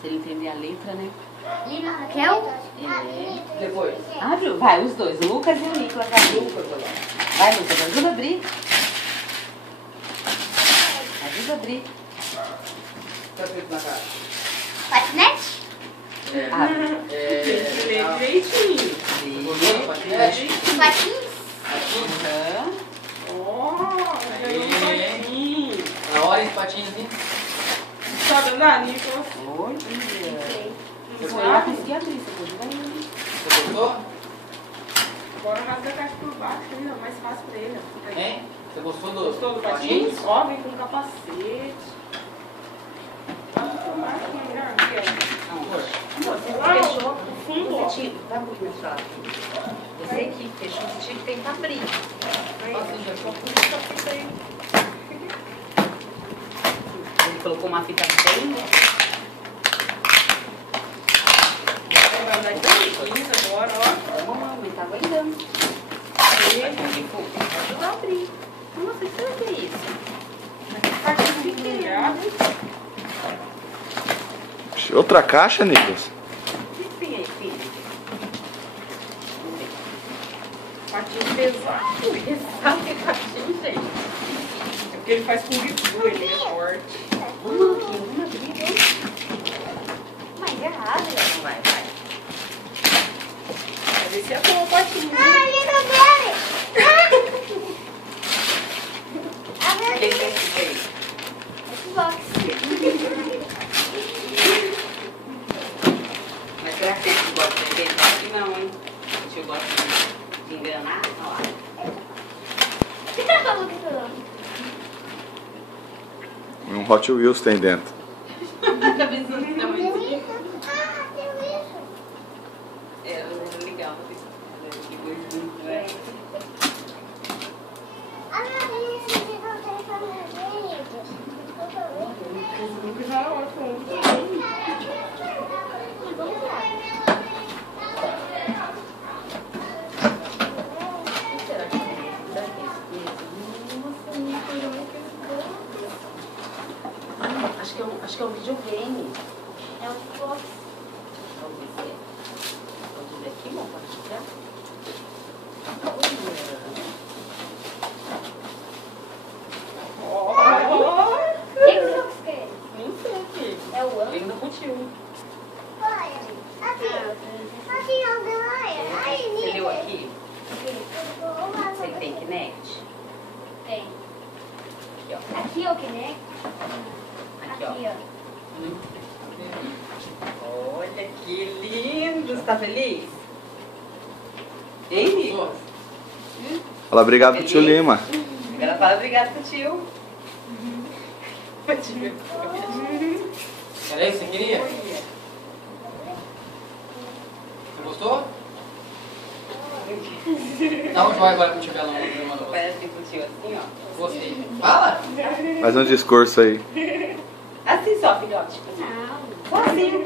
Se ele entender a letra, né? Lina Raquel? É. Depois. Abre, vai, os dois, o Lucas e o Nicolas. Vai, Lucas, ajuda a abrir. Ajuda a abrir. Tá escrito na cara. Patinete? Abre. Tem que ler direitinho. Patinete. Patins? Ganhou um patins. Na hora de patins, hein? Sabe andar, Nicolas? Olha. Você Foi lá conseguir abrir, você pode ver. Você gostou? Agora rasga a caixa por baixo, hein? É mais fácil pra ele. Ó. Hein? Você gostou do Gostou do patins? Ó, vem com capacete. Vamos tomar aqui, melhor, Miguel. Você fechou o fundo, ó. Dá um pouquinho mais fácil. Esse aqui fechou, você tinha que tentar abrir. Ele colocou uma fita bem. Vai andar de patins agora, ó. Mamãe, tá aguentando. Ajuda a abrir. Nossa, o que será que é isso? Patins pequeno. Outra caixa, Nicolas? O que tem aí, filho? Patins pesado. Pesado que patins, gente. É porque ele faz com bicu, ele é forte. Vamos abrir, Uma engarrada. vai. Vai ver se é bom o patins. Ah, Lina Berry! O que é isso aí? Xbox. Mas será que esse gosta de ver? Acho que não, hein? O tio gosta de enganar? Olha lá. O que você falou que falou? Um Hot Wheels tem dentro. Tá pensando que tá muito... Ah, tem isso. É legal. Que coisinha, né? Ah, isso que não tem favoritos. Nunca já hora com um. Vamos lá. O que será que é? Acho que é um videogame. É um Xbox. Vamos ver. Vamos ver aqui, bom, pode tirar. Que Xbox que é? Nem sei, filho. É o One? Vem do motivo. Você leu aqui? Você tem Kinect? Tem. Aqui, ó. Aqui é o Kinect? Aqui, Aqui, ó. ó. Olha que lindo! Você tá feliz? Hein, Nicolas? Fala obrigado pro tio Lima. Agora fala obrigado pro tio. Era isso que você queria? Você gostou? Dá um joia agora pro tio Belão. Parece pro tio assim, ó. Gostei. Fala! Faz um discurso aí. Assim só, filhote. Não. Só assim.